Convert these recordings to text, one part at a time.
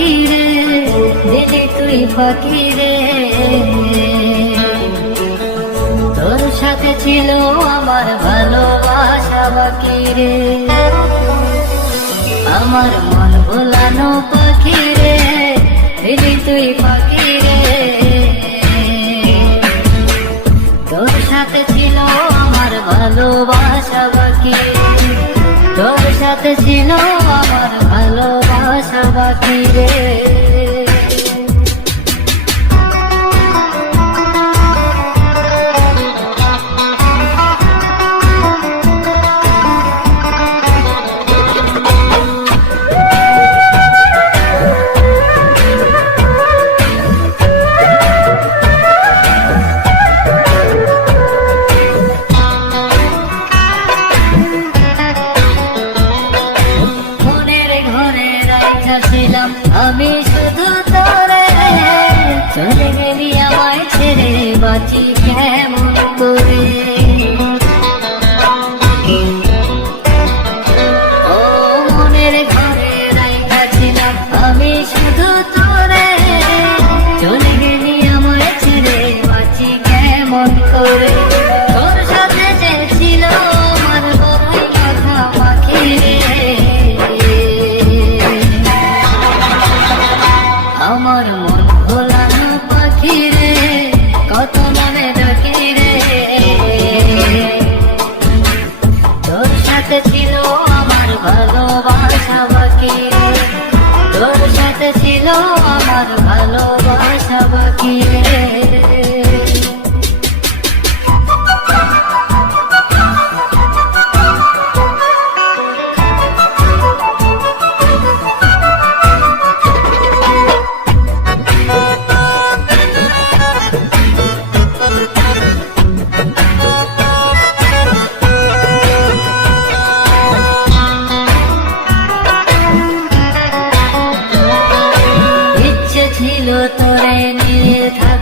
পাখি রে তুই পাখি রে তোর সাথে ছিল আমার ভালোবাসা বাকি রে আমার মন ভোলানো পাখি রে দিলি তুই পাখি রে তোর সাথে ছিল আমার ভালোবাসা বাকি তোর সাথে ছিল আমি শুধু তোরে চলে গেলি আমায় ছেড়ে বাঁচি আমার মন ভোলানো পাখি রে কত মনে ডাকি রে তোর সাথে ছিল আমার ভালোবাসা বাকি রে তোর সাথে ছিল আমার ভালোবাসা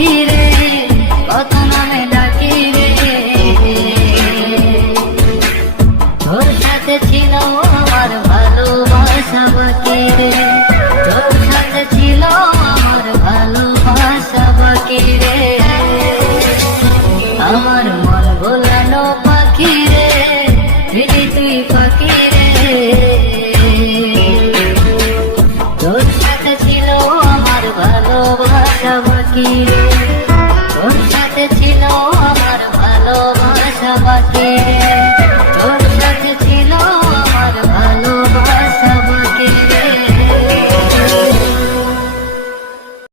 পাখি রে কত নামে ডাকি রে তোর সাথে ছিল আমার ভালোবাসা বাকি রে তোর সাথে ছিল আমার ভালোবাসা বাকি রে আমার মন ভোলানো পাখি রে দিলি তুই পাখি রে তোর সাথে ছিল আমার ভালোবাসা বাকি রে